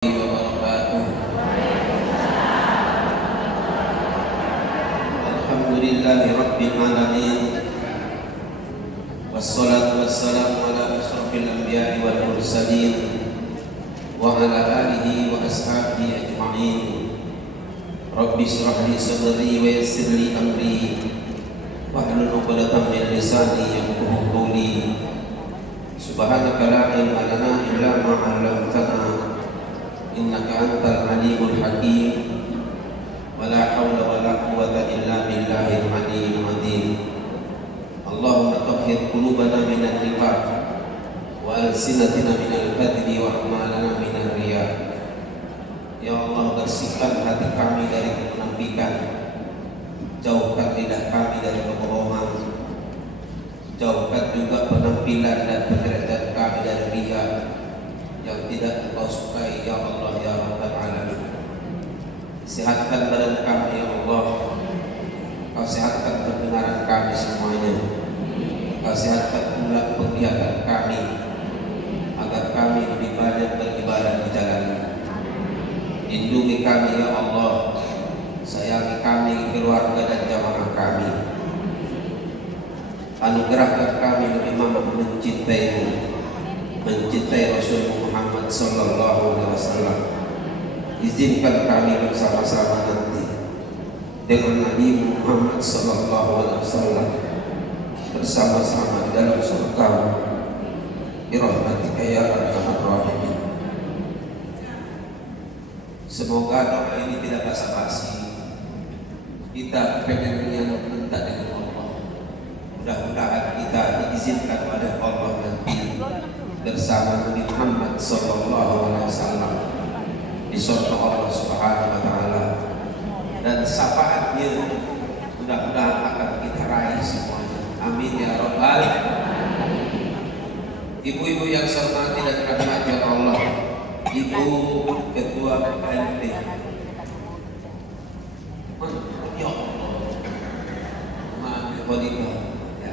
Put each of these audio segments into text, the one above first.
wabarakatuh. Alhamdulillahi rabbil alamin. Wassalatu wassalamu ala asyrafil anbiya'i wal mursalin wa ala alihi wa ashabihi ajma'in. Rabbi shrah li sadri wa yassir li amri wahlul 'uqdatam min lisani yafqahu qawli. Subhanaka la ilma lana illa ma 'allamtana innaka antal alimul hakim. Wa la hawla wa la quwwata illa billahil aliyyil azim. Allahumma tahhir qulubana minal nifaq wa alsinatina minal kadhibi wa a'malana minal riya. Ya Allah, bersihkan hati kami dari kemunafikan, jauhkan lidah kami dari kebohongan, jauhkan juga penampilan dan penderajat kami dari riya yang tidak Engkau sukai, ya Allah ya Rabbal Alamin. Sehatkan badan kami, ya Allah. Kau sehatkan pendengaran kami semuanya. Kau sehatkan pula penglihatan kami, agar kami lebih banyak beribadah di jalan. Lindungi kami, ya Allah. Sayangi kami, keluarga dan jamaah kami. Anugerahkan kami lebih mampu mencintai-Mu, mencintai Rasul Muhammad sallallahu alaihi wasallam. Izinkan kami bersama-sama nanti dengan Nabi Muhammad sallallahu alaihi wasallam, bersama-sama di dalam surga bi rahmatika ya arhamar rahimin. Semoga doa ini tidak basa-basi. Kita pengen minta dengan Allah. Mudah-mudahan kita diizinkan oleh Allah nanti bersama Nabi Muhammad sallallahu alaihi wasallam di surga Allah Subhanahu wa taala, dan syafaatnya mudah-mudahan akan kita raih semuanya. Amin ya rabbal. Ibu-ibu yang saya hormati dan dirahmati Allah, Ibu Ketua PNP, ya Allah, maaf khalifah, ya.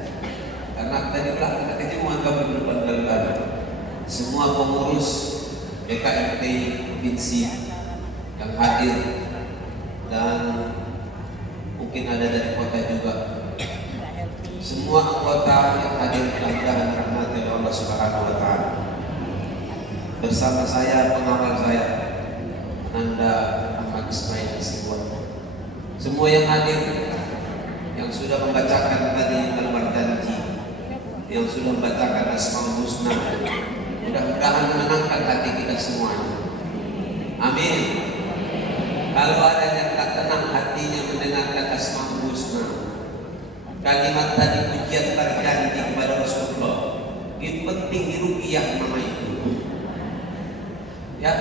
Karena tadi belakang ketemuan kami berdebat, semua pengurus BKMT Provinsi yang hadir, dan mungkin ada dari kota juga. Semua anggota yang hadir mudah-mudahan dirahmati oleh Allah Subhanahu wa taala. Bersama saya pengawal saya Ananda Ahmad Ismail Hasibuan. Semua yang hadir, yang sudah membacakan tadi lembar janji, yang sudah membacakan Asmaul Husna, mudah-mudahan menenangkan hati kita semuanya. Amin. Kalau ada yang tak tenang hatinya mendengarkan Asmaul Husna, kalimat tadi pujian berjanji kepada Rasulullah, itu penting diruqyah nama itu. Ya,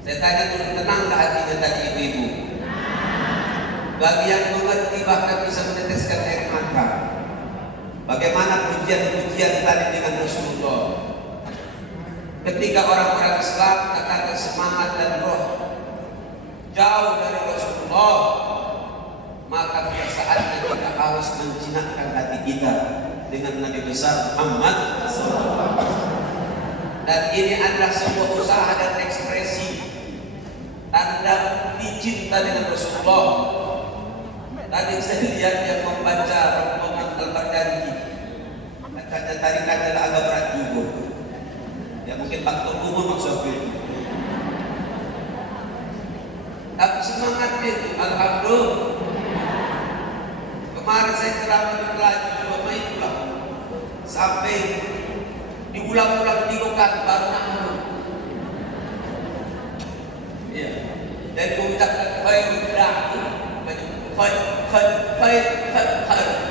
saya tanya dulu, tenangkah hatinya tadi ibu-ibu? Bagi yang mengerti bahkan bisa meneteskan air mata. Bagaimana pujian-pujian tadi dengan Rasulullah? Ketika orang-orang Islam katakan semangat dan roh jauh dari Rasulullah, maka pada saatnya kita harus menjinakkan hati kita dengan Nabi besar Muhammad SAW. Dan ini adalah sebuah usaha dan ekspresi tanda dicinta dengan Rasulullah. Tadi saya lihat yang membaca rombongan al-Barjanji, katanya tarikan adalah agak berat juga. Ya mungkin faktor umur maksudnya. Tapi semangatnya itu, alhamdulillah. Kemarin saya ceramah di Melaju juga itulah, sampai diulang-ulang diulang baru nanggung. Ya, dan mengucapkan khairul da'i, khairul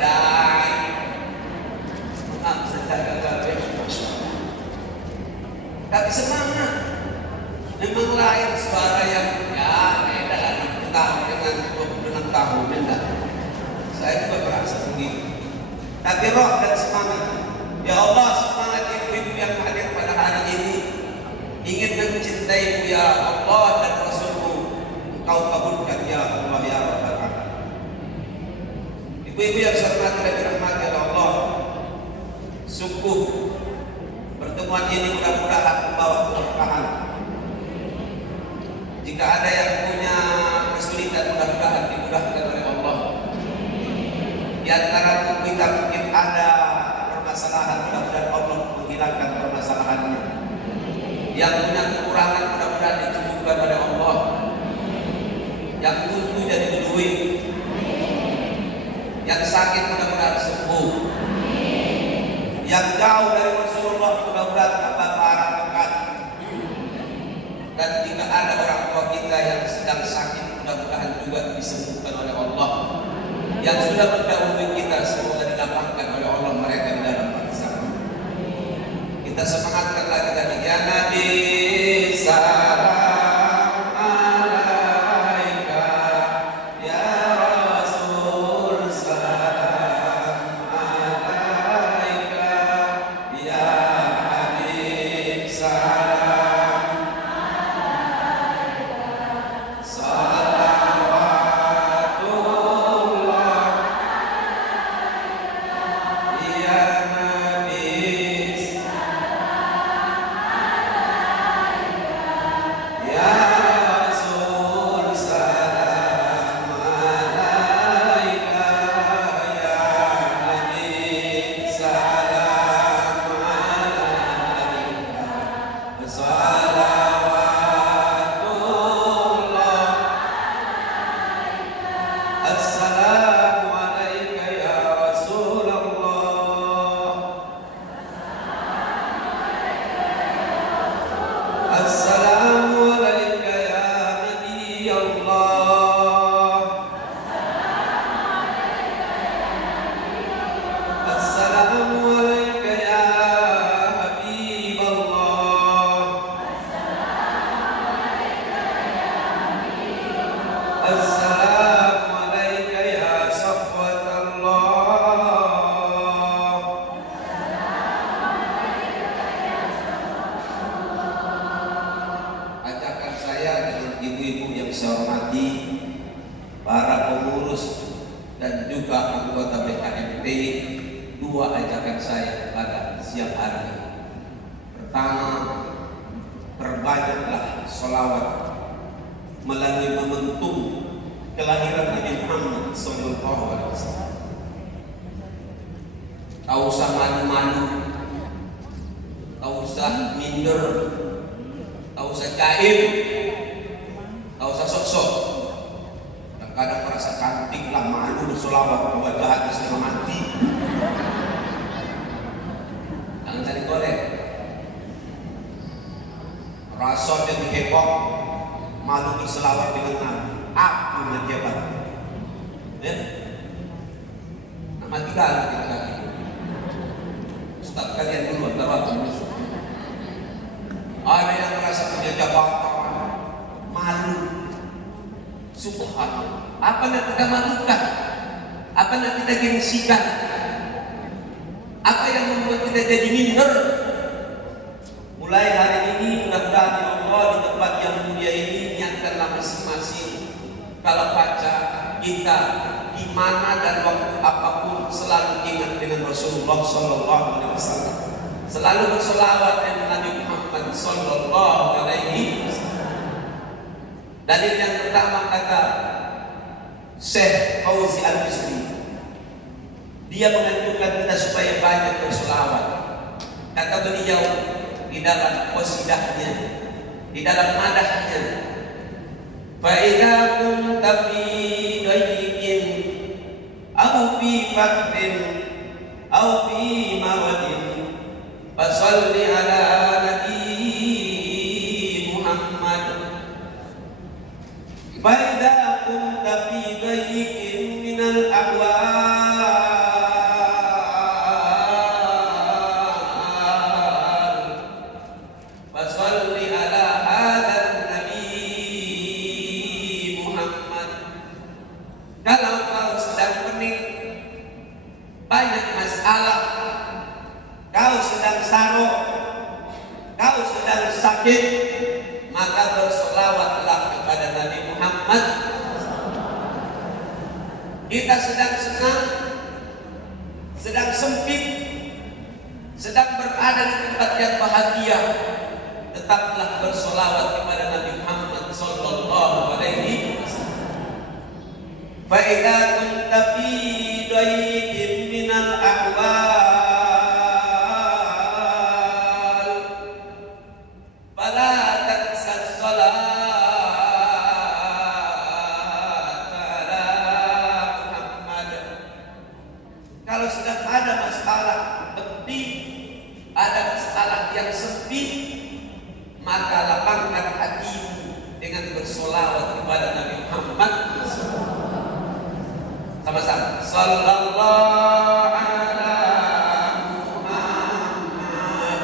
da'i. Maaf saya gagal. Tapi semangat. Memang lahir suara yang ya beda lagi dengan 26 tahun enggak. Saya juga merasa begitu. Tapi roh dan semangat. Ya Allah, semangat ibu-ibu yang hadir pada hari ini, ingin mencintai-Mu ya Allah dan Rasul-Mu, Engkau kabulkan ya Allah ya Rabbal Alamin. Ibu-ibu yang saya hormati dan dirahmati oleh Allah, sungguh pertemuan ini mudah-mudahan membawa keberkahan Jika ada yang punya kesulitan, mudah-mudahan dimudahkan oleh Allah. Di antara kita mungkin ada permasalahan, mudah-mudahan Allah menghilangkan permasalahannya. Yang punya kekurangan, mudah-mudahan dicukupkan oleh Allah. Yang butuh jadi duit, yang sakit mudah-mudahan sembuh, yang jauh dari Rasulullah mudah-mudahan tambah parah dekat. Dan jika ada orang tua kita yang sedang sakit, mudah-mudahan juga disembuhkan oleh Allah. Yang sudah mendahului kita, semoga dilapangkan oleh Allah mereka di dalam barisan. Kita semangatkan lagi tadi, ya Nabi salam alaika, ya Rasul salam alaika, ya Habib salam. Ibu-ibu yang saya hormati, para pengurus dan juga anggota BKMP, dua ajakan saya pada siang hari ini. Pertama, perbanyaklah sholawat melalui momentum kelahiran Nabi Muhammad SAW. Tak usah malu-malu, tak usah minder, tak usah jaim, tak usah sok-sok. Kadang merasa cantik lah, malu bersolawat, wajah setengah mati. Jangan cari golek. Rasa jadi heboh, malu berselawat dengan Nabi. Aku menjabat. Ya? Nama tiga kita lagi. Ustaz kalian dulu antara waktu. Ada yang merasa punya jabatan, malu. Subhanallah. Apa yang kita malukan? Apa yang kita gengsikan? Apa yang membuat kita jadi minder? Mulai hari ini mudah-mudahan Allah di tempat yang mulia ini niatkanlah masing-masing kalau baca kita di mana dan waktu apapun selalu ingat dengan Rasulullah Sallallahu Alaihi Wasallam. Selalu berselawat dengan Nabi Muhammad Sallallahu Alaihi Wasallam. Dalil yang pertama kata Syekh Fauzi Al-Misri, dia menganjurkan kita supaya banyak berselawat. Kata beliau di dalam qasidahnya, di dalam madahnya, fa idza kunta fi dayyin aw fi faqrin aw fi maradin fasalli ala nabi Muhammad. Fa idza kunta fi dayyin minal ahwal fasalli ala hadzal nabi Muhammad. Kalau kau sedang pening, banyak masalah, kau sedang sarok, kau sedang sakit, maka berselawatlah kepada Nabi Muhammad. Kita sedang senang, sedang sempit, sedang berada di tempat yang bahagia, tetaplah berselawat kepada Nabi Muhammad Sallallahu فإذا كنت في ضيق من الأحوال فلا تنسى الصلاة على محمد. Kalau sedang ada masalah penting, ada masalah yang sempit, maka lapangkan hatimu dengan bersolawat kepada Nabi Muhammad. Sama-sama. Sallallahu ala Muhammad.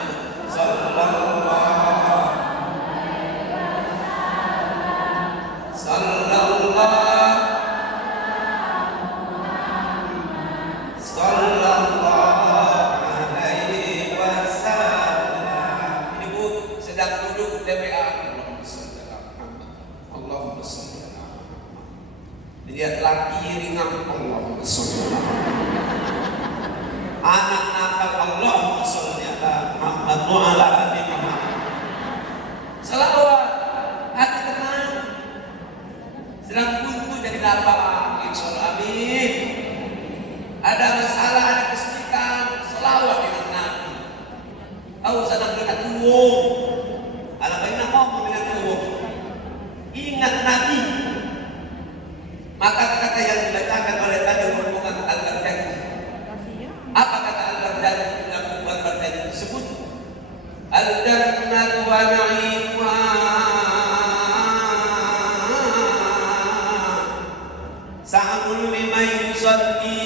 Sallallahu. Sallallahu. Sallallahu alaihi wasallam. Ini Bu sedang duduk DPA. Allahumma sholli ala Muhammad. Lihat laki ringan, Allahumma sholli ala Muhammad. Anak nakal, Allahumma sholli ala Muhammad wa ala ali Muhammad. Salawat, hati tenang. Sedang buntu jadi lapang, insyaallah, amin. Ada masalah, ada kesulitan, salawat dengan Nabi. Tahu sana kita tuwong, anak kita ngomong dengan tuwong. Ingat Nabi. Maka kata yang dibacakan oleh tadi rombongan Al-Baghdadi. Apa kata Al-Baghdadi dalam buku Al-Baghdadi tersebut? Al-jannatu wa na'imuha sa'un liman yusalli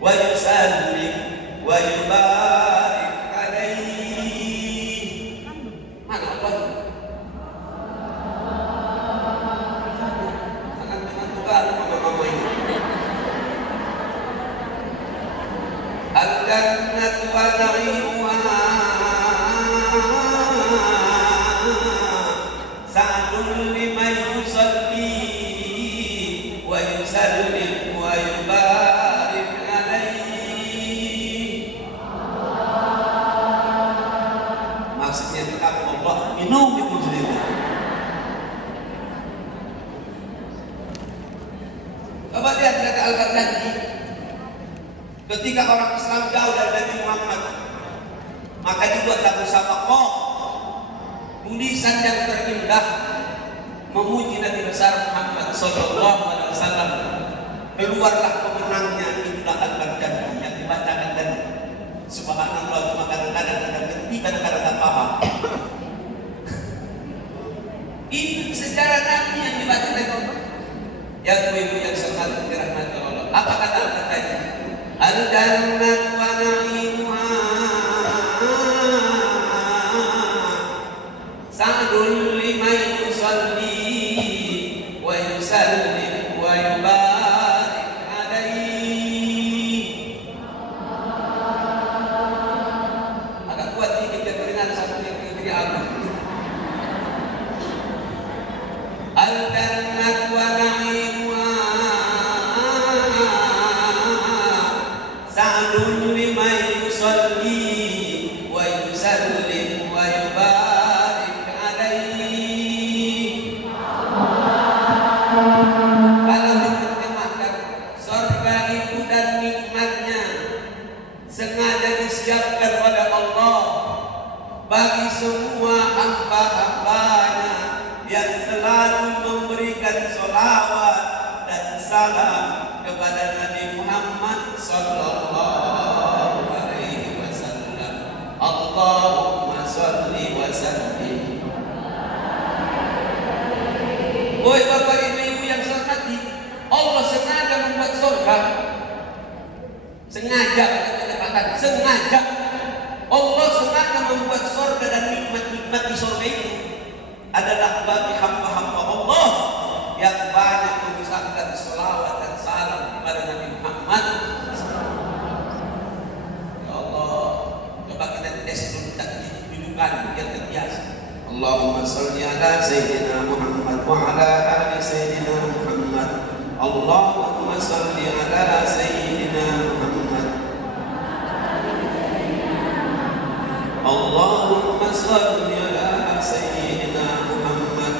wa yusallim wa yubarik alaihi. Mana Allah? Al-jannatu wa na'imuha sa'dun liman yusalli wa yusallim wa yubarik alaihi. Maksudnya tetap Allah minum itu sendiri. Coba lihat kata Al-Baghdadi. Ketika orang Islam jauh dari Nabi Muhammad, maka dibuatlah musabaqah, tulisan yang terindah memuji Nabi besar Muhammad sallallahu alaihi wasallam. Keluarlah pemenangnya, itulah Al-Baghdadi yang dibacakan tadi. Subhanallah, cuma kadang-kadang ada ngerti, kadang-kadang tak paham. Itu sejarah Nabi yang dibaca oleh Allah. Yang ibu yang selalu dirahmati Allah. Apa kata Al-Baghdadi? Al-jannatu wa na'imuha sa'dun liman yusalli wa yusallim wa yubarik alaihi. Agak kuat ini keringan satu yang diri aku. Al-jannatu wa na'imuha sa'dun liman yusalli wa yusallim wa yubarik alaihi. Kalau diterjemahkan, surga itu dan nikmatnya sengaja disiapkan oleh Allah bagi semua hamba-hambanya yang selalu memberikan sholawat dan salam kepada Nabi Muhammad sallallahu alaihi wasallam. Allahumma sholli wa sallim. Woi bapak ibu yang saya hormati, Allah sengaja membuat surga. Sengaja, sengaja. Allah sengaja membuat surga dan nikmat-nikmat di surga itu adalah bagi hamba-hamba Allah yang banyak mengucapkan salawat dan salam kepada Nabi Muhammad. Ya Allah, coba kita tes dulu kedudukan yang terbiasa. Allahumma sholli ala Sayyidina Muhammad wa ala ali Sayyidina Muhammad. Allahumma sholli ala Sayyidina Muhammad. Allahumma sholli ala Sayyidina Muhammad.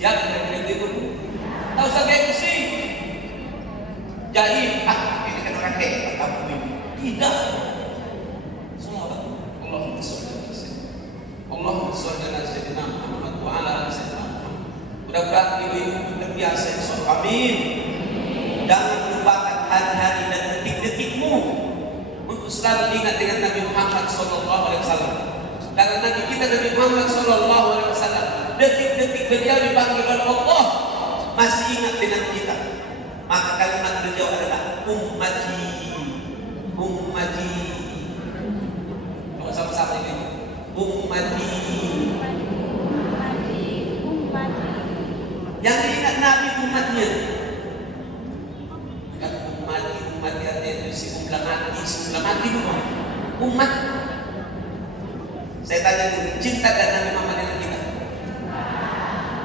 Siapa yang itu? Tahu saya gengsi. Jadi, ini kan orang hebat kamu ini. Tidak. Salawat. Allahumma sholli ala sayyidina. Allahumma sholli ala sayyidina Muhammad wa ala ali sayyidina Muhammad. Mudah-mudahan ibu-ibu terbiasa insya. Amin. Jangan lupakan hari-hari dan detik-detikmu untuk selalu ingat dengan Nabi Muhammad sallallahu alaihi wasallam. Karena Nabi kita Nabi Muhammad sallallahu alaihi wasallam, detik-detik beliau dipanggil oleh Allah masih ingat dengan kita. Maka kalimat beliau adalah ummati, ummati. Kalau sama-sama ini, ummati, ummati. Yang diingat Nabi umatnya. Bukan ummati, ummati artinya itu sebelah mati bukan. Umat. Saya tanya dulu, cinta dan Nabi Muhammad dengan kita?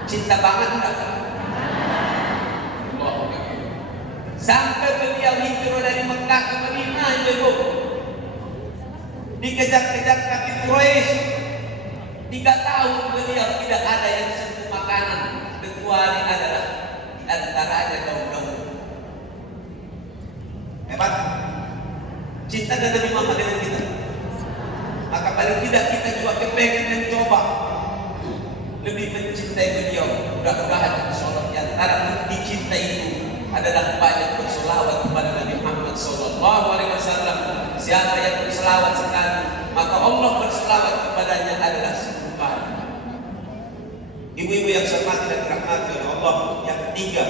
Cinta banget enggak? Sampai beliau hijrah dari Mekah ke Madinah, ibu. Dikejar-kejar kaki Quraisy. 3 tahun beliau tidak ada yang sentuh makanan kecuali adalah di antaranya daun-daun. Hebat. Cinta dan Nabi Muhammad dengan kita. Maka paling tidak kita juga kepengen mencoba lebih mencintai beliau. Mudah-mudahan insyaallah di antara dicintai itu adalah banyak bersolawat kepada Nabi Muhammad sallallahu alaihi wasallam. Siapa yang bersolawat sekali, maka Allah bersolawat kepadanya adalah 10 kali. Ibu-ibu yang saya hormati dan dirahmati oleh Allah, yang ketiga,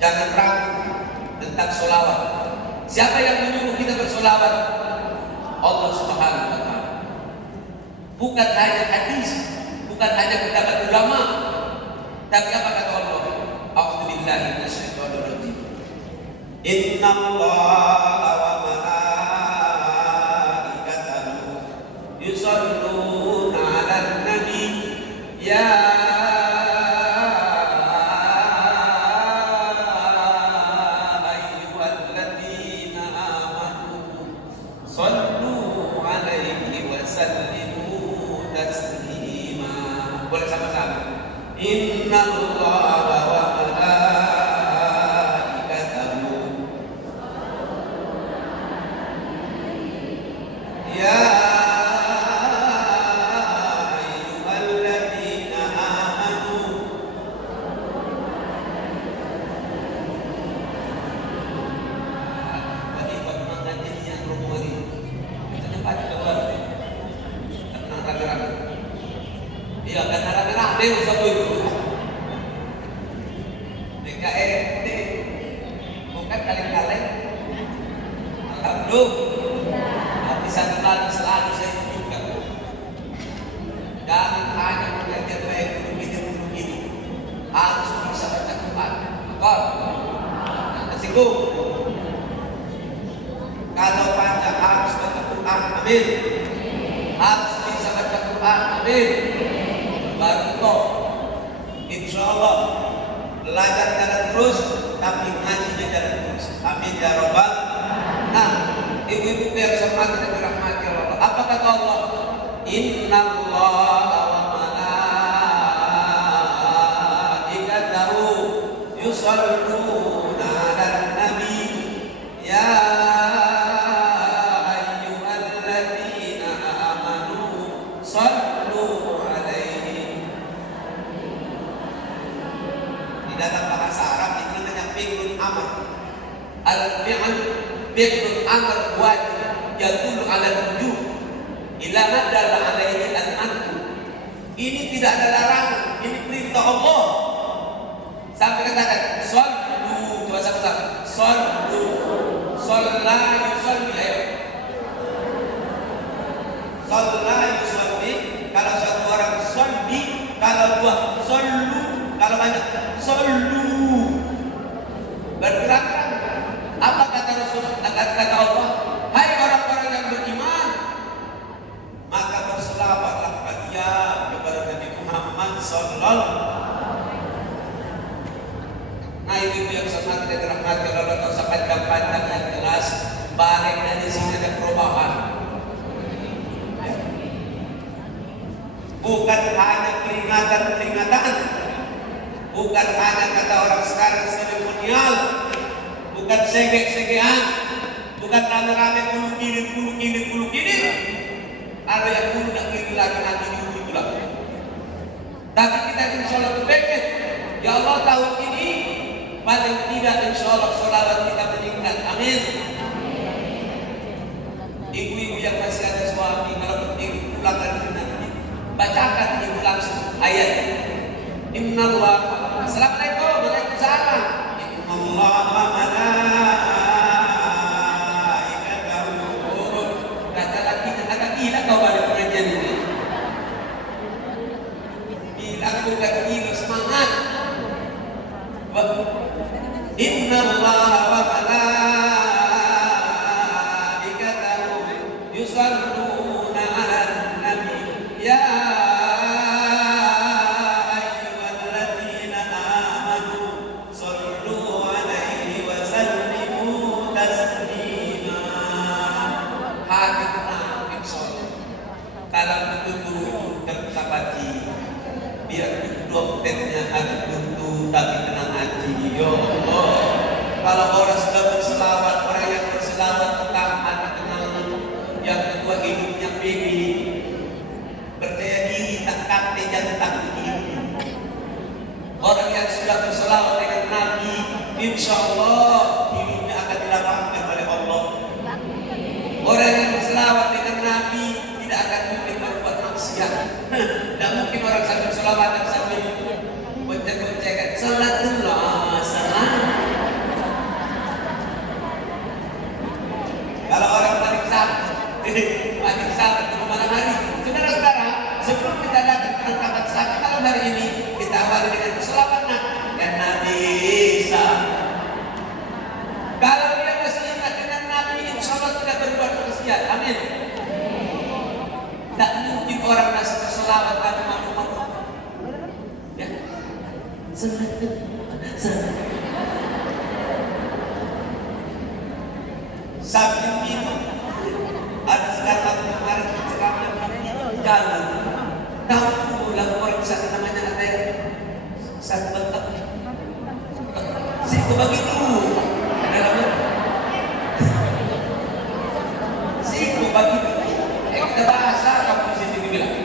jangan ragu tentang solawat. Siapa yang menyuruh kita bersolawat? Allah Subhanahu wa taala. Bukan hanya hadis, bukan hanya pendapat ulama, tapi apa kata Allah? A'udzu billahi minasyaitonir rajim. Innallaha wa malaikatahu yusholluna 'alan nabi ya ayyuhalladzina amanu shallu 'alaihi wa sallimu taslima. Boleh sama-sama. Innallaha wa malaikatahu ya ayyuhalladzina amanu bagi pendengar yang rumori kita dapat kabar tenang rame-rame. Iya, karena rame-rame satu itu. DKRT bukan kaleng-kaleng. Alhamdulillah. Bisa selalu saya juga. Jangan hanya mengajar baik begini. Harus bisa baca Quran. Betul. Tersinggung. Kalau baca harus baca Quran. Amin. Harus bisa baca Quran. Amin. Baru insya Allah belajar jalan terus, tapi ngajinya jalan terus. Amin ya Rabbal. Nah, ibu-ibu yang hormati dan dirahmati Allah, apa kata Allah? Innallaha wa malaikatahu yusholluna 'alan nabi ya ayyuhalladzina amanu shallu 'alaihi. Di dalam bahasa Arab itu namanya fi'lul amr. Fi'lul amr wajib yadullu 'ala wujub ila madalla 'alaihi al-amr. Ini tidak ada larangan, ini perintah Allah. Sampai katakan shallu, coba sama-sama. Shallu, shalla yusalli. Ayo. Shalla yusalli. Kalau satu orang shalli, kalau dua shallu, kalau banyak shallu. Bergerak. Apa kata Rasulullah? Kata Allah, hai orang-orang yang beriman, maka berselawatlah kalian kepada Nabi Muhammad sallallahu. Nah, ibu yang sangat tidak dirahmati oleh Allah, sampai panjang yang jelas, balik dari sini ada perubahan. Bukan hanya peringatan, bukan hanya kata orang sekarang seremonial, bukan segek-segean, bukan rame-rame puluh kiri. Ada yang puluh nak kiri lagi nanti di ujung tulang. Tapi kita insya Allah berpikir, ya Allah tahun ini paling tidak insya Allah sholawat kita meningkat. Amin. Ibu-ibu yang masih ada suami, kalau penting pulang dari nanti, bacakan ibu langsung ayat. Innallah. Assalamualaikum. Waalaikumsalam. Innallah wa malaikatahu. Kata lagi, kata gila kau pada pengajian ini. Gila bukan gila, semangat. Innallah wa malaikatahu yusalluna 'alan nabi ya ayyuhalladzina amanu shallu 'alaihi wa sallimu taslima. Haditna insyaallah kalau betul terkabati biar dompetnya agak buntu tapi tenang hati. Ya Allah, kalau orang sudah berselawat, orang yang berselawat tentang hati tenang, yang kedua hidupnya baby, berdaya diri, tak kate jantan diri. Orang yang sudah berselawat dengan Nabi, insya Allah hidupnya akan dilapangkan oleh Allah. Orang yang berselawat dengan Nabi tidak akan mungkin berbuat maksiat. Tidak mungkin orang sambil selawat dan sambil bonceng-boncengan. Salatullah salam. Kalau orang paling sabar di malam hari, saudara-saudara, sebelum kita datang ke tempat sakit malam hari ini, kita awali dengan selawat dan Nabi Isa. Kalau dia masih ingat dengan Nabi, insya Allah tidak berbuat maksiat. Amin. Tak mungkin orang masih berselawat karena malu-malu. Ya, sambil minum. Ada sekarang kemarin ceramah jalan. Tahu lagu orang sana namanya ada yang satu bentuk. Siku begitu. Siku begitu. Kita bahasa kamu di sini bilang.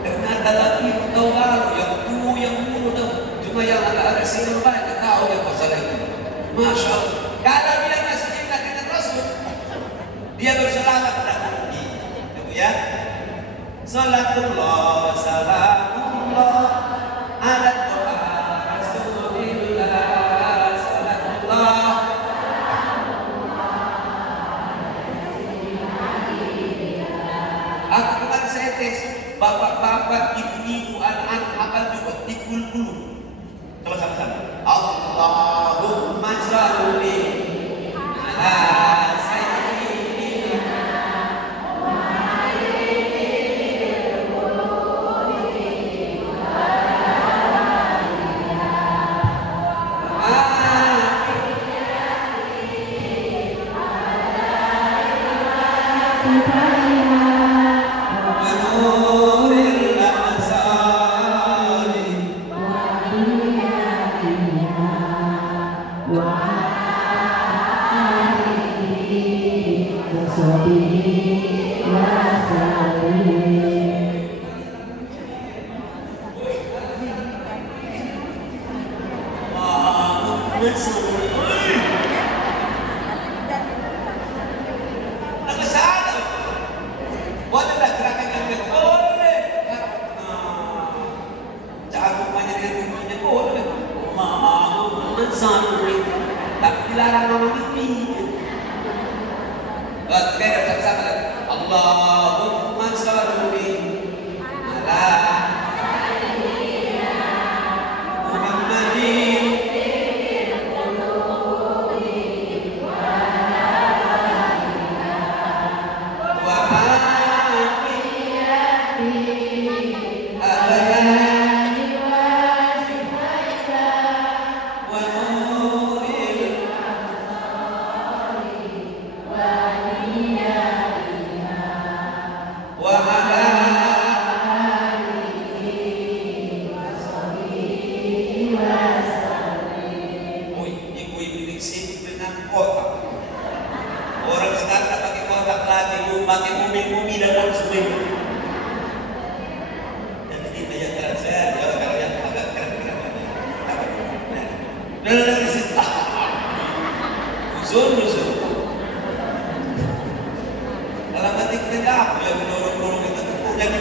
Ternyata lagi tahu lalu yang tua yang muda. Cuma yang agak single banyak tahu yang masalah itu. Masya Allah. Kalau dia masih cinta dengan Rasul, dia berselawat Nabi. Tunggu ya. Salatullah salamullah ala toha Rasulillah. Salatullah. Aku bukan saya tes. Bapak-bapak, ibu-ibu, anak-anak hafal juga tikul dulu. Coba sama-sama. Allahumma sholli ala sayyidina tak dilarang nama mimpi. Oke, sama-sama. Allahumma sholli ala Muhammadin wa ala Dan setelah usul. Dalam hati kita apa yang mendorong kita jadi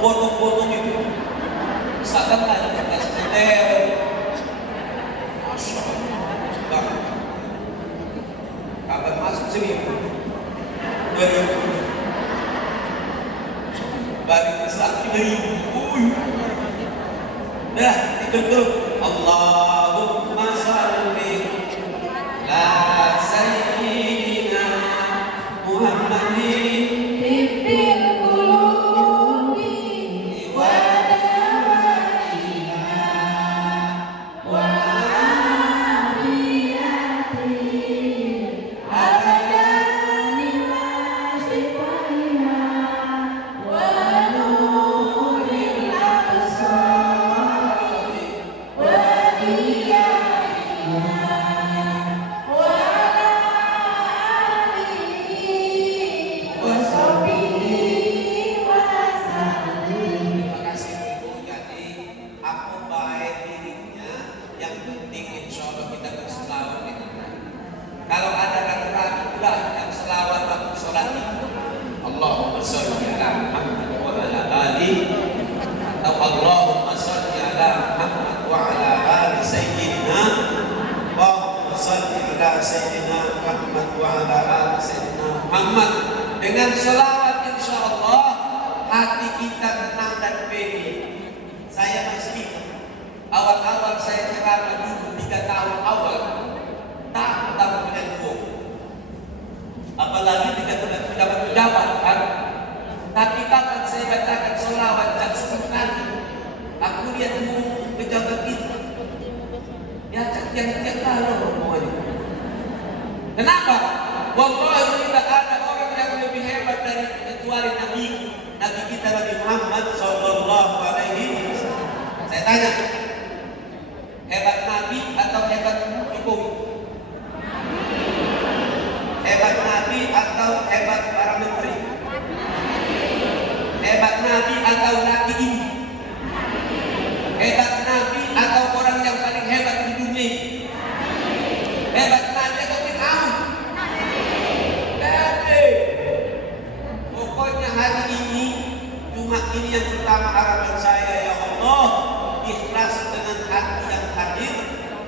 potong itu. Misalkan ada kertas meter, masya Allah, kapan masuk 1.000, 2.000, balik ke 1.000, dah itu Allahumma salli ala sayyidina Muhammadin. Dengan selawat insya Allah hati kita tenang dan pede. Saya masih awal-awal saya ceramah dulu 3 tahun awal tak punya gua, apalagi tidak dapat pendapat kan. Tapi kapan saya bacakan selawat dan sebentar aku lihat pejabat itu ya tiap tahun semuanya. Kenapa? Wallahi tidak ada orang yang lebih hebat dari kecuali Nabi kita Nabi Muhammad sallallahu alaihi wasallam. Saya tanya, hebat Nabi atau hebat Jokowi? Hebat Nabi atau hebat para menteri? Hebat Nabi atau laki ini? Hebat Nabi atau orang yang paling hebat di dunia? Hebat Nabi atau Fir'aun? Pokoknya hari ini cuma ini yang pertama harapan saya, ya Allah, ikhlas dengan hati yang hadir.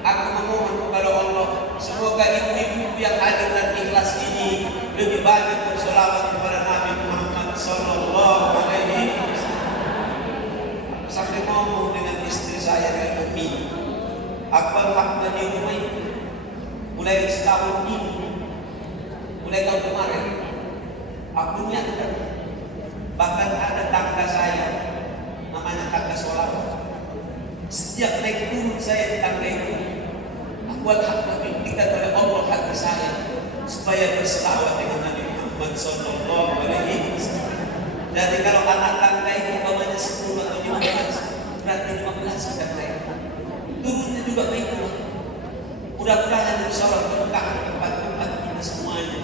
Aku memohon kepada Allah, semoga ibu-ibu yang hadir dan ikhlas ini lebih banyak berselawat kepada Nabi Muhammad sallallahu alaihi wasallam. Sampai ngomong dengan istri saya kayak Umi, Akbar Ahmad di rumah ini mulai setahun ini, mulai tahun kemarin aku niatkan, bahkan ada tangga saya namanya tangga sholawat. Setiap naik turun saya di tangga itu, aku alhamdulillah diberikan oleh Allah hati saya supaya berselawat dengan Nabi Muhammad sallallahu alaihi wasallam. Jadi kalau anak tangga itu umpamanya 10 atau 15, berarti 15 sudah naik. Turunnya juga begitu. Mudah-mudahan insyaallah berkah tempat-tempat kita semuanya.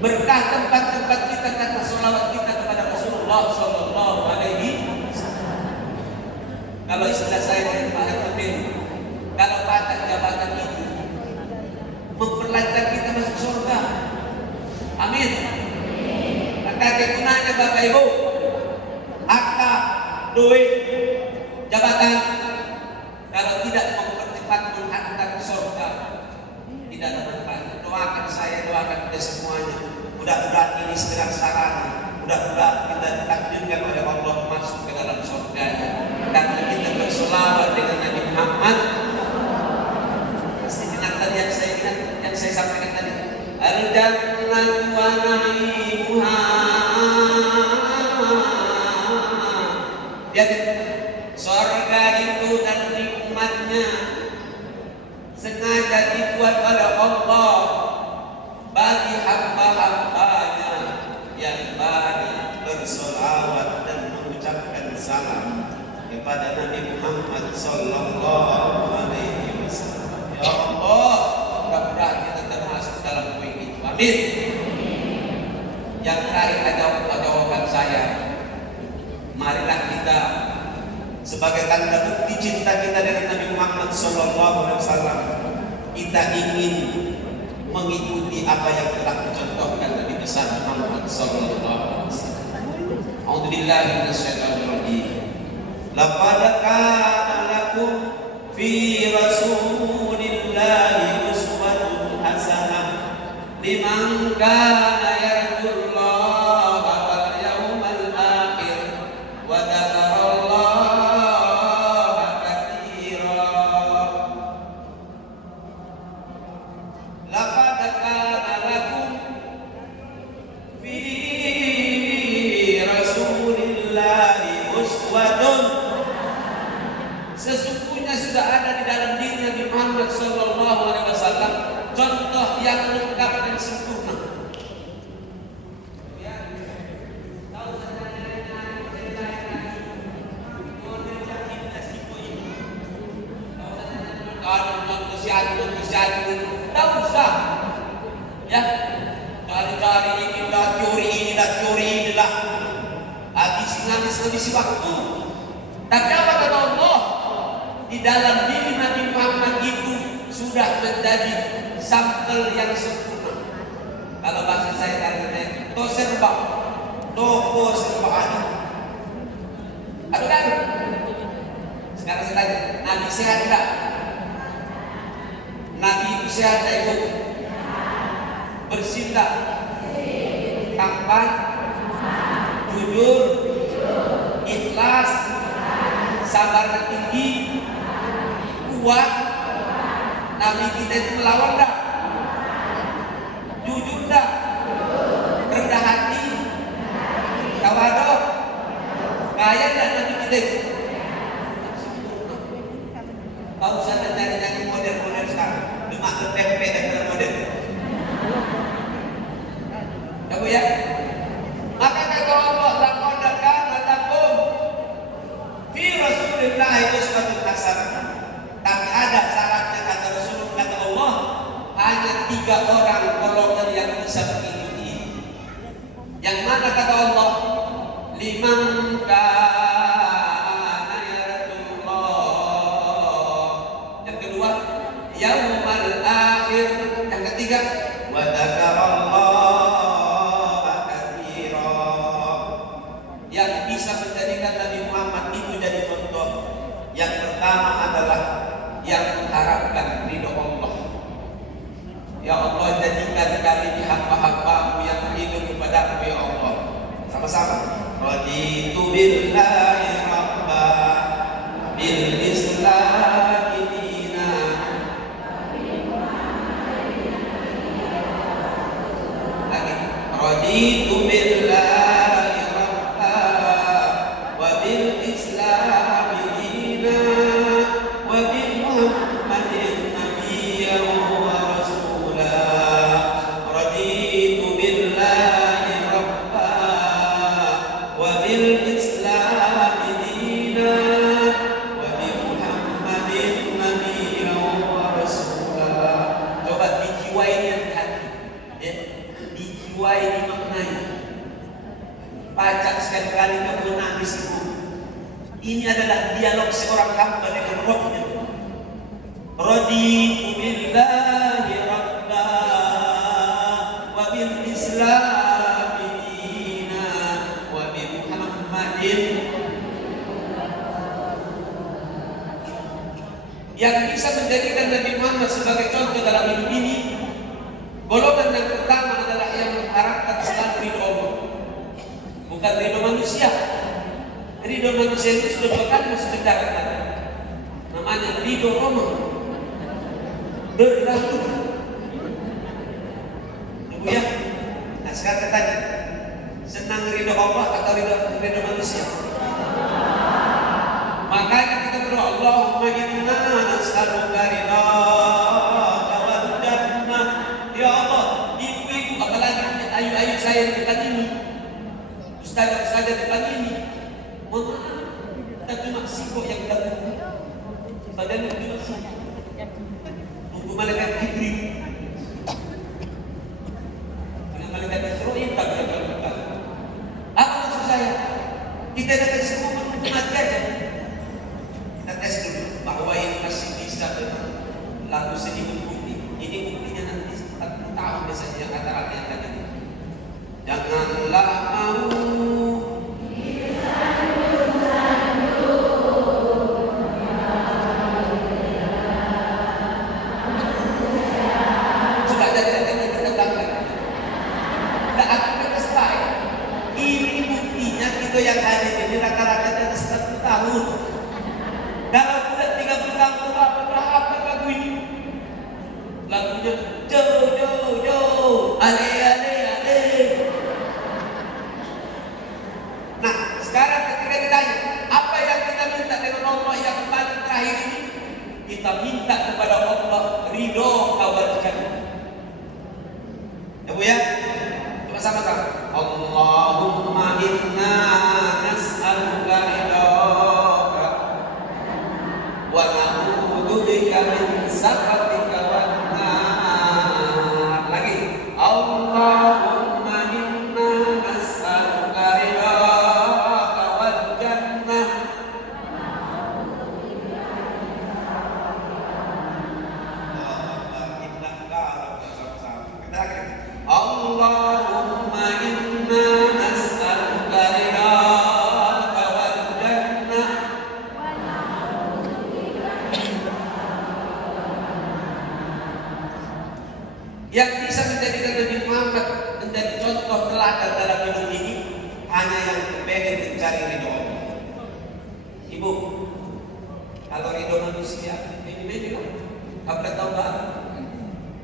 Berkah tempat-tempat kita karena sholawat kita kepada Rasulullah sallallahu alaihi wasallam. Kalau istilah saya dari Pak RT, kalau pangkat jabatan itu memperlancar kita masuk surga. Amin. Maka kegunaannya Bapak Ibu, harta, duit, jabatan, kalau tidak mempercepat menghantar ke surga, tidak ada manfaatnya. Doakan saya, doakan kita semuanya. Mudah-mudahan ini setengah sarana. Mudah-mudahan kita ditakdirkan oleh Allah masuk ke dalam surganya. Karena kita berselawat dengan Nabi Muhammad. Pasti ingat tadi yang saya sampaikan tadi. Al-jannatu wa na'imuha. Lihat, surga itu dan nikmatnya sengaja dibuat oleh Allah bagi hamba-hambanya yang banyak bersolawat dan mengucapkan salam kepada Nabi Muhammad sallallahu alaihi wasallam. Ya Allah, mudah-mudahan kita termasuk dalam poin itu. Amin. Yang terakhir ada jawaban saya. Marilah kita sebagai tanda bukti cinta kita dengan Nabi Muhammad Muhammad SAW, kita ingin mengikuti apa yang telah dicontohkan Nabi besar Muhammad SAW. A'udzubillahi minasyaitonir rajim. Laqad kana lakum fi rasulillahi uswatun hasanah liman kana yarjullaha wal yawmal akhir wa dzakarallaha katsira. Laqad kana lakum fi rasulillahi uswatun, sesungguhnya sudah ada di dalam diri Nabi Muhammad SAW contoh yang lengkap dan sempurna. Tak usah ya, cari-cari inilah teori inilah, habis waktu. Tapi apa kata Allah? Di dalam diri Nabi Muhammad itu sudah menjadi sampel yang sempurna. Kalau bahasa saya tadi, toko serba ada. Ada kan? Sekarang saya tanya, Nabi sehat enggak? Nabi itu sehat enggak itu? Bersih enggak? Tampan, jujur, ikhlas, sabarnya tinggi, kuat. Nabi kita itu melawan enggak? Jujur enggak? Rendah hati, tawadhu, kaya enggak Nabi kita itu? Kau usah cari model-model sekarang, lemak tempe dan model. Ya Bu ya. Maka kata Allah, laqad kana lakum fi rasulillahi uswatun hasanah. Tapi ada syaratnya kata Rasulullah, kata Allah, hanya 3 orang golongan yang bisa mengikuti. Yang mana kata Allah? Liman kana yarjullah. Yang kedua, yaumal akhir. Yang ketiga, wa dzakarallaha katsira. Yang bisa menjadikan Nabi Muhammad itu jadi contoh. Yang pertama adalah yang mengharapkan ridho Allah. Ya Allah, jadikan kami di hamba-hamba-Mu yang ridho kepada-Mu ya Allah. Sama-sama. Raditu billahi rabba bil islami dina. Lagi. Raditu billahi rabba wa bil islami dina wa bi Muhammadin nabiyyan wa rasula. Raditu billahi rabba wa bil islami dina wa bi Muhammadin nabiyyan wa rasula. Coba dijiwain yang hati, ya. Dijiwai, dimaknai. Baca sekali-kali kamu nangis itu. Ini adalah dialog seorang hamba dengan Rabbnya. Raditu billahi rabba wa bil islami dina wa bi Muhammadin. Yang bisa menjadikan Nabi Muhammad sebagai contoh dalam hidup ini, golongan yang pertama adalah yang mengharapkan selalu ridho Allah, bukan ridho manusia. Ridho manusia itu sudah 2 kali sebentar kata. Namanya ridho Roma. Berlaku. Ibu ya. Nah sekarang tanya, senang ridho Allah atau ridho manusia? Makanya kita berdoa, Allahumma inna nas'aluka ridhaka wal jannah. Ya Allah, ibu-ibu apalagi ayu-ayu saya di depan ini, ustaz-ustaz di depan ini, mohon maaf, kita cuma sibuk yang datang. Padahal cuma sibuk tunggu malaikat Jibril dengan malaikat Israil tak bisa berbuat. Apa maksud saya? Kita sini bukti. Ini buktinya nanti 40 tahun biasanya yang kata-kata yang tadi. Janganlah mau yang hadir ini rata-rata di atas 40 tahun. Kalau sudah 30 tahun berapa lagu ini? Lagunya jo jo jo, ale ale ale. Nah, sekarang ketika ditanya, apa yang kita minta dengan Allah yang paling terakhir ini? Kita minta kepada Allah ridho kawal jannah. Ya Bu ya? Coba sama-sama. Allahumma inna nas'aluka ridhaka wa na'udzu bika min sakhatika wan nar. Lagi. Allahumma inna nas'aluka ridhaka wal jannah. Allahumma inna nas'aluka ridhaka wal jannah. Yang bisa menjadikan Nabi Muhammad menjadi contoh teladan dalam hidup ini hanya yang pengen mencari ridho Allah. Ibu, kalau ridho manusia ini lah. Kapan tahu nggak?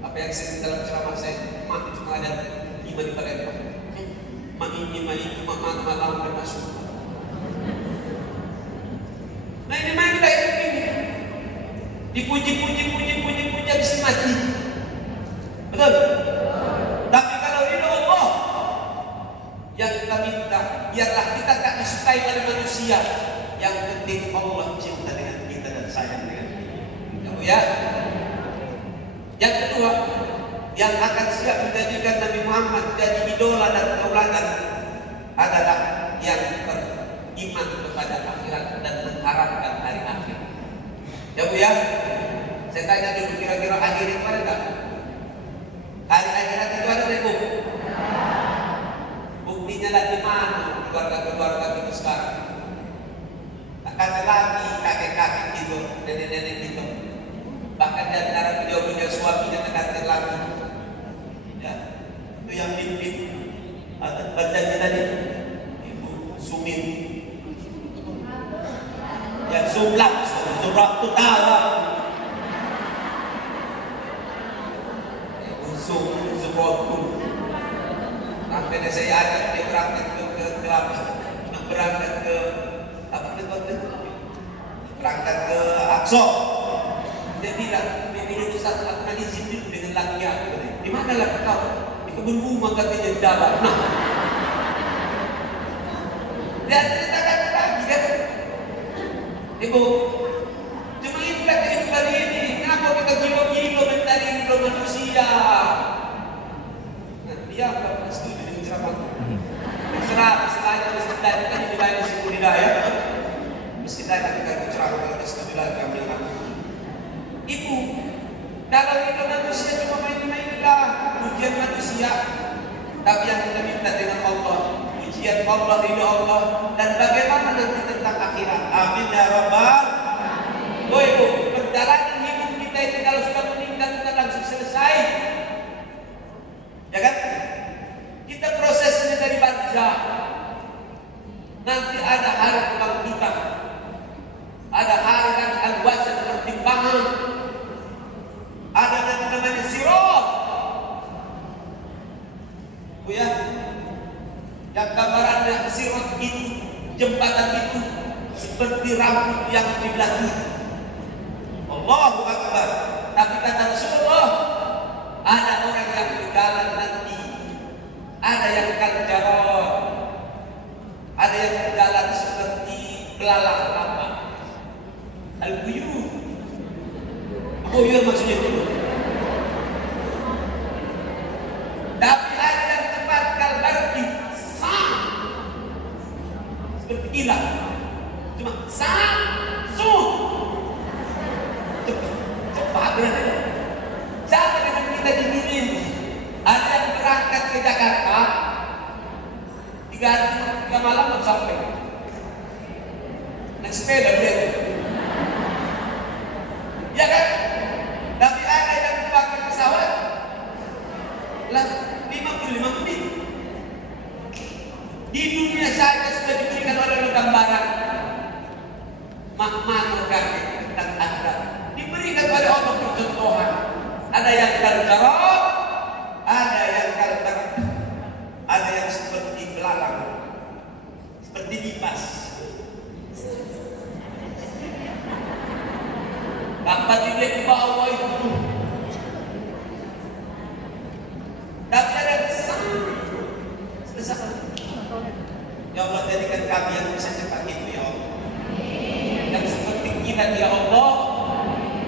Apa yang saya dalam ceramah saya, mak cuma ada 5 di Palembang. Mak ini malam bermasuk. Nah ini main kita hidup ini, dipuji habis mati. Betul? Tapi kalau ridho Allah yang kita minta, biarlah kita tak disukai oleh manusia. Yang penting Allah cinta dengan kita dan sayang dengan kita. Kamu ya? Yang kedua, yang akan siap menjadikan Nabi Muhammad jadi idola dan tauladan adalah yang beriman kepada akhirat dan mengharapkan hari akhir. Ya Bu ya? Saya tanya dulu, kira-kira akhir itu ada nggak? Hari akhirat itu ada nggak Bu? Buktinya lah di mana keluarga-keluarga itu sekarang? Tak ada lagi kakek-kakek gitu, nenek-nenek gitu. Bahkan di antara beliau-beliau suaminya tergantung lagi. Ya, itu yang pimpin bacanya tadi Ibu Sumin. Yang sublak, surah utara. Ibu Subratu. Sampai saya ajak dia berangkat ke apa? Berangkat ke apa itu? Berangkat ke Aqsa. Dia bilang, ini Ustaz, aku kan izin dulu dengan laki aku. Di mana laki kau? Di kebun bunga katanya di dalam. Nah, dia ceritakan lagi kan? Ibu, cuma itulah kehidupan ini. Kenapa kita gilo-gilo mencari hidup manusia? Nah, dia apa? Setuju dengan ceramah. Terserah, istilahnya mesti tadi kan dibayar di situ hidayah. Mesti tadi kita ceramah kalau setuju lagi ambil aku. Ibu, kalau itu manusia cuma main-mainlah ujian manusia, tapi yang kita minta dengan Allah, ujian Allah, ridho Allah, dan bagaimana nanti tentang akhirat. Amin ya Rabbal. Oh Ibu, perjalanan hidup kita itu kalau sudah meninggal kita langsung selesai, ya kan? Kita prosesnya dari barzah, nanti ada hari kebangkitan, ada hari nanti al-wazn pertimbangan. Ada namanya sirat. Bu ya, yang gambarannya sirat itu, jembatan itu seperti rambut yang dibelah. Allahu Akbar. Tapi kata Rasulullah, ada orang yang berjalan nanti, ada yang kaljaron, ada yang berjalan seperti belalang lama. Al-buyur. Buyur maksudnya itu. Tapi ada yang tepat kalbarki sang seperti kilat. Cuma sang sun cepat berada. sepeda berarti. Ya kan? Tapi ada yang pakai pesawat lah 55 menit. Di dunia saja sudah diberikan oleh gambaran makna tentang akhirat. Diberikan oleh Allah percontohan. Ada yang kaljarab, ada yang kaltar, ada yang seperti belalang, seperti dipas. Dapat dilihat di bawah itu. Tapi ada besar. Ya Allah, jadikan kami yang bisa cepat itu ya Allah. Yang seperti kita ya Allah,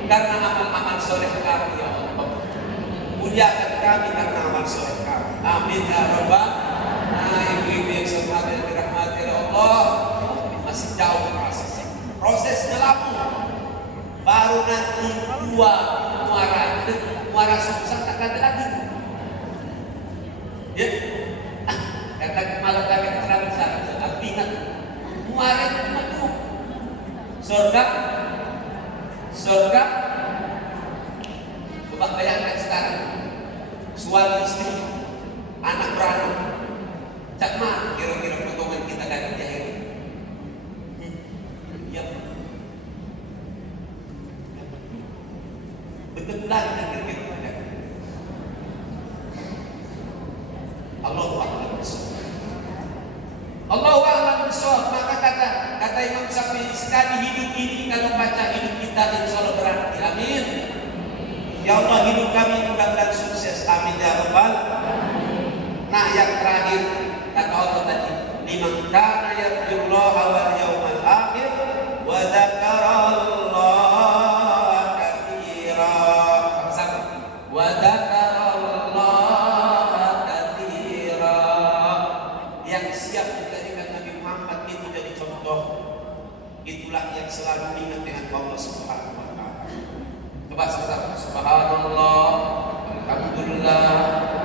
karena amal-amal soleh kami ya Allah. Muliakan kami karena amal soleh kami. Amin ya Rabbal. Nah, ibu-ibu yang sempurna yang dirahmati oleh Allah, masih jauh prosesnya lama. Baru nanti dua muara sungsang tak ada lagi. Ya, kata malam kami terlalu besar. Aku ingat muara itu cuma tuh. Surga. Coba bayangkan sekarang. Suami istri, anak beranak. Cak mah kira-kira potongan kita dari jahit. Ya. Betul lagi dan kira-kira. Allahu a'lam bishawab. Allahu a'lam bishawab. Maka kata Imam Syafi'i, sekali hidup ini kalau baca hidup kita insyaallah berarti. Amin. Ya Allah, hidup kami mudah-mudahan sukses. Amin ya Rabbal. Nah, yang terakhir kata Allah tadi, liman kana yarjullaha wal yawmal akhir wa dzakarallaha katsira. Sama-sama. Wa dzakarallaha katsira. Yang siap menjadikan Nabi Muhammad itu jadi contoh, itulah yang selalu ingat dengan Allah Subhanahu wa taala. Coba sama-sama. Subhanallah, alhamdulillah,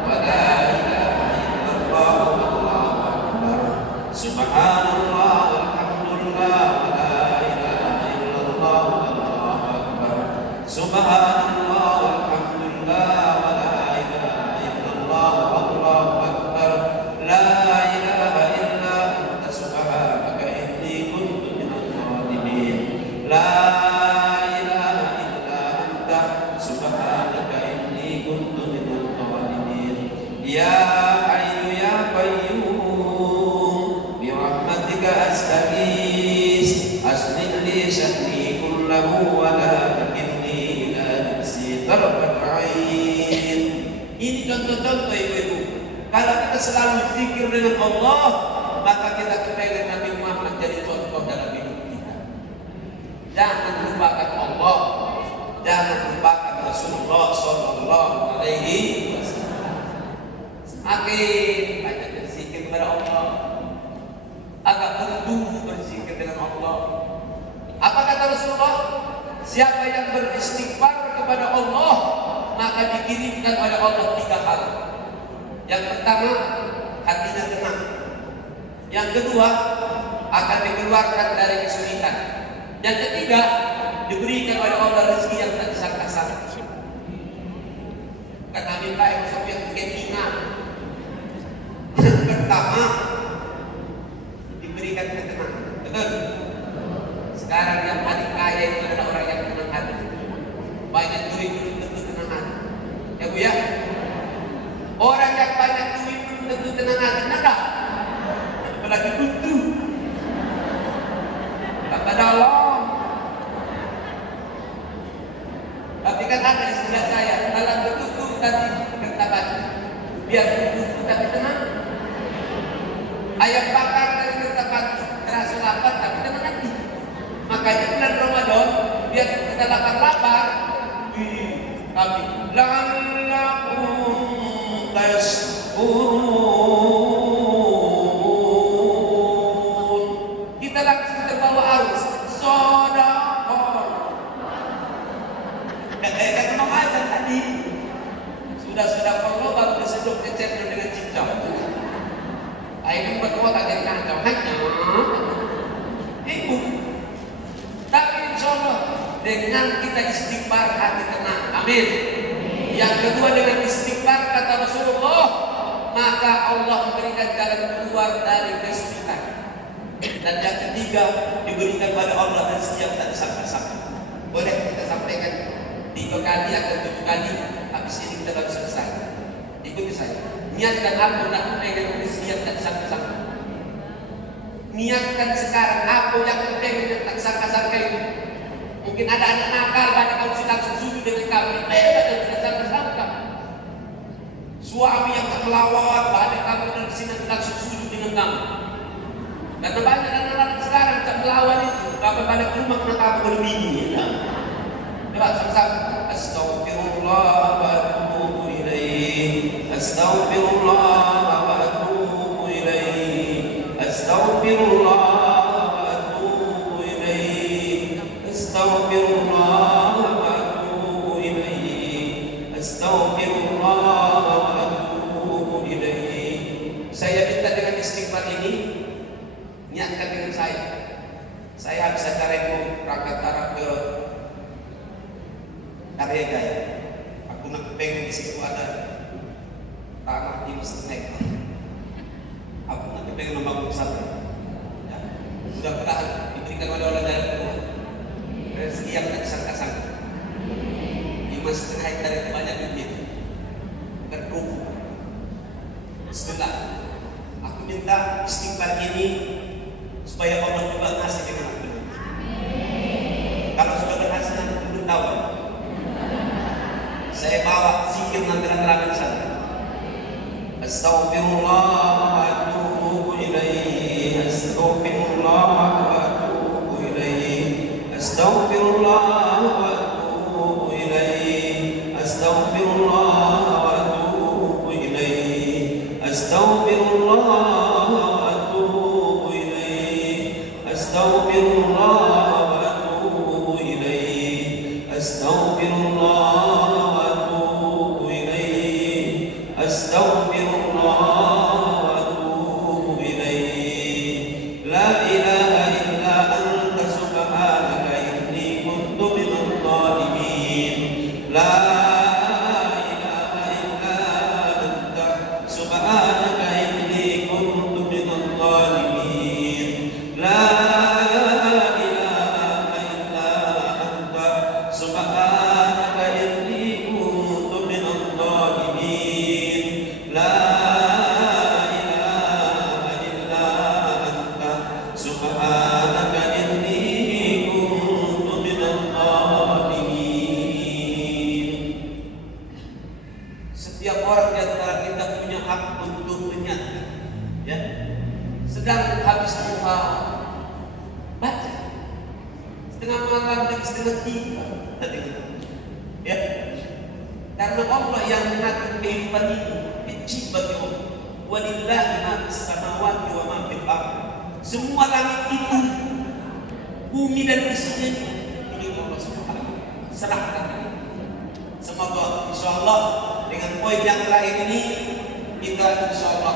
wa la ilaha illallah, wallahu akbar. Subhanallah, alhamdulillah, wa la ilaha illallah, wallahu akbar. Subhanallah, alhamdulillah, wa la ilaha illallah, wallahu akbar. La ilaha illa anta subhanaka inni kuntu minadh dhalimin. La Ya Hayyu Ya Qayyum bi rahmatika astaghits aslih li sya'ni kullahu wa la takilni ila nafsi tarfat 'ain. Ini contoh-contoh ibu-ibu. Kalau kita selalu zikir dengan Allah, maka kita kepengen Nabi Muhammad jadi contoh dalam hidup kita. Jangan lupakan Allah, jangan lupakan Rasulullah sallallahu alaihi wasallam. Makin banyak berzikir kepada Allah, agak bertumbuh berzikir dengan Allah. Apa kata Rasulullah? Siapa yang beristighfar kepada Allah, maka dikirimkan oleh Allah 3 hal. Yang pertama, hatinya tenang. Yang kedua, akan dikeluarkan dari kesulitan. Yang ketiga, diberikan oleh Allah rezeki yang tak disangka-sangka. Kata Nabi Pak yang ingat. Pertama, diberikan ketenangan. Betul? Sekarang yang paling kaya itu adalah orang yang tenang hati. Banyak duit belum tentu tenang hati. Ya Bu ya? Orang yang banyak duit belum tentu tenang hati. Kenapa? Apalagi butuh. Kata dalam. Tapi kan ada istilah saya, dalam bertutur tadi ketabat. Biar butuh tapi tenang. Ayam bakar dari ketabat terasa lapar tapi tenang hati. Makanya bulan Ramadan biar kita lapar-lapar. Tapi la'allakum tashkurun. Kita langsung terbawa arus. Sedekah. Kayak mau azan tadi. Sudah perlu baru disedot kecil dengan cincang. Ayo berdua tak jadi kacau hanya. Ibu. Dengan kita istighfar hati tenang. Amin. Yang kedua, dengan istighfar kata Rasulullah, maka Allah memberikan jalan keluar dari kesulitan. Dan yang ketiga, diberikan pada Allah dan setiap tak disangka-sangka. Boleh kita sampaikan 3 kali atau 7 kali, habis ini kita baru selesai. Ikuti saya. Niatkan apa nak pengen setiap tak disangka-sangka. Niatkan sekarang apa yang pengen yang tak sangka-sangka itu. Mungkin ada anak nakal, banyak kalau sedang sujud dengan kamu, bebas dan tidak sangka-sangka. Suami yang tak melawat, banyak kamu dan di sini sedang sujud dengan kamu. Karena banyak anak-anak sekarang tak melawan itu, kamu balik ke rumah kena kamu berbini. Coba sama-sama. Astaghfirullah wa atubu ilaih. Astaghfirullah wa atubu ilaih. Astaghfirullah wa atubu ilaih. Astaghfirullah wa atubu ilaih. Astaghfirullah wa atubu ilaih. Saya minta dengan istighfar ini, niatkan dengan saya. Saya habis acara itu berangkat arah ke Karya Gaya. Aku nak pengen di situ ada tanah di Mesnek. Aku nak pengen membangun pesantren. Ya. Mudah-mudahan diberikan oleh Allah jalan keluar. Rezeki yang tak disangka-sangka. 5,5 hektar itu banyak duit. Berkumpul. Bismillah. Aku minta istighfar ini supaya Allah juga ngasih dengan aku. Kalau sudah berhasil nanti belum tahu. Saya bawa zikir nanti rame-rame di sana. Astaghfirullah wa atubu ilaih. Astaghfirullah wa atubu ilaih. Astaghfirullah wa atubu ilaih. Astaghfirullah wa atubu ilaih. Astaghfirullah wa atubu ilaih. Astaghfirullah wa atubu ilaih. Astaghfirullah wa atubu ilaih. Astaghfirullah wa atubu ilaih. La ilaha illa anta subhanaka inni kuntu minadh dhalimin. La ilaha illa anta subhanaka inni kuntu minadh dhalimin. La ilaha illa anta subhanaka inni kuntu minadh dhalimin. La ilaha illa anta subhanaka inni kuntu minadh dhalimin. Setiap orang di antara kita punya hak untuk menyatakan, ya. Sedang habis duha, baca. Setengah malam dan setengah 3 tadi, ya. Karena Allah yang mengatur kehidupan ini kecil bagi Allah. Walillahi ma fis samawati wa ma fil ardh. Semua langit itu, bumi dan isinya ini Allah Subhanahu wa taala. Serahkan. Semoga insyaallah dengan poin yang terakhir ini kita insyaallah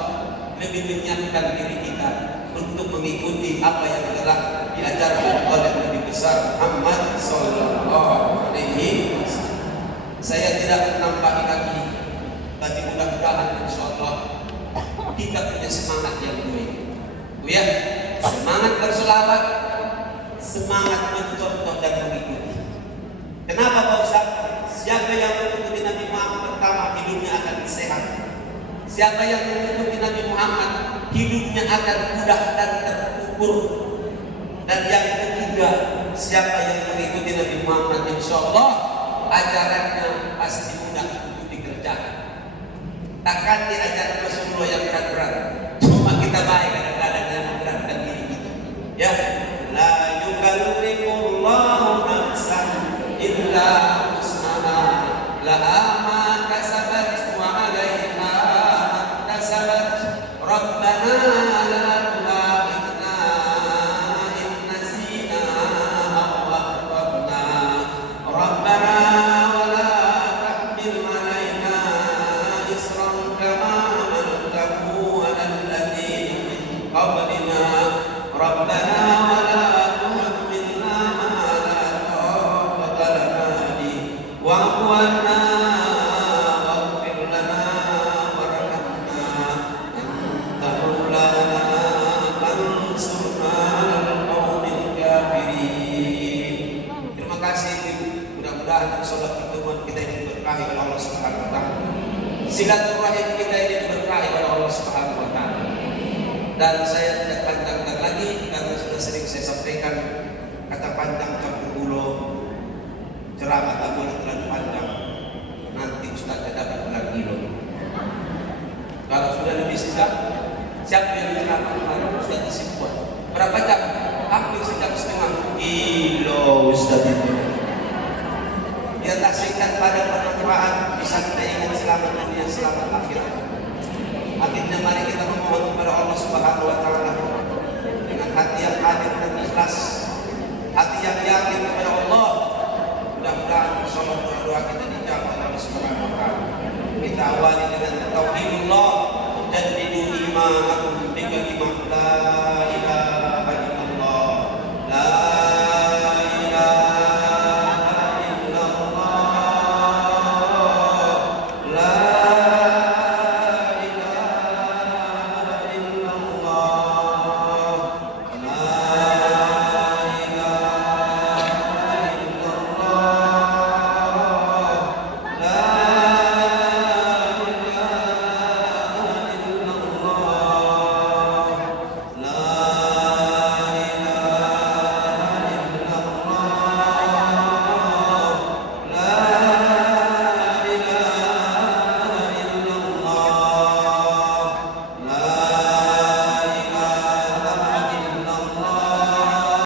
lebih menyiapkan diri kita untuk mengikuti apa yang telah diajarkan oleh Nabi besar Muhammad sallallahu alaihi wasallam. Saya tidak menambahi lagi, tapi mudah-mudahan insyaallah kita punya semangat yang baik. Ya, semangat berselawat, semangat mencontoh dan mengikuti. Kenapa Pak Ustaz? Siapa yang mengikuti Nabi Muhammad pertama hidupnya akan sehat. Siapa yang mengikuti Nabi Muhammad hidupnya akan mudah dan terukur. Dan yang ketiga, siapa yang mengikuti Nabi Muhammad insyaallah ajarannya pasti mudah untuk dikerjakan. Takkan diajaran Rasulullah yang berat-berat. Cuma kita baik kadang-kadang yang memberatkan diri kita. Ya, la yukallifullahu nafsan illa wus'aha. Laha ma kasabat wa 'alaiha ma kasabat. Rabbana la tu'akhidna in nasina aw akhtana. Rabbana wa la tahmil 'alaina isran kama hamaltahu 'alal ladzina min qablina. Rabbana wa la tuhammilna ma la taqata wa'fu 'anna waghfir lana warhamna anta maulana fansurna 'alal qaumil kafirin. Terima kasih. Mudah-mudahan sholat pertemuan kita ini diberkahi oleh Allah Subhanahu wa taala. Silaturahim kita ini diberkahi oleh Allah Subhanahu wa taala. Dan saya tidak panjangkan lagi karena sudah sering saya sampaikan, kata panjang campur ulo, ceramah tak boleh terlalu panjang, nanti Ustaz dapat bulan kilo. Kalau sudah lebih sejam, siapa yang ceramah kemarin Ustaz disimpan berapa jam? Hampir sejam setengah kilo Ustaz itu. Dia tak singkat pada permanfaat, bisa kita ingat selamat dunia, selamat akhirat. Akhirnya mari kita memohon kepada Allah Subhanahu wa taala dengan hati yang hadir dan ikhlas, hati yang yakin kepada Allah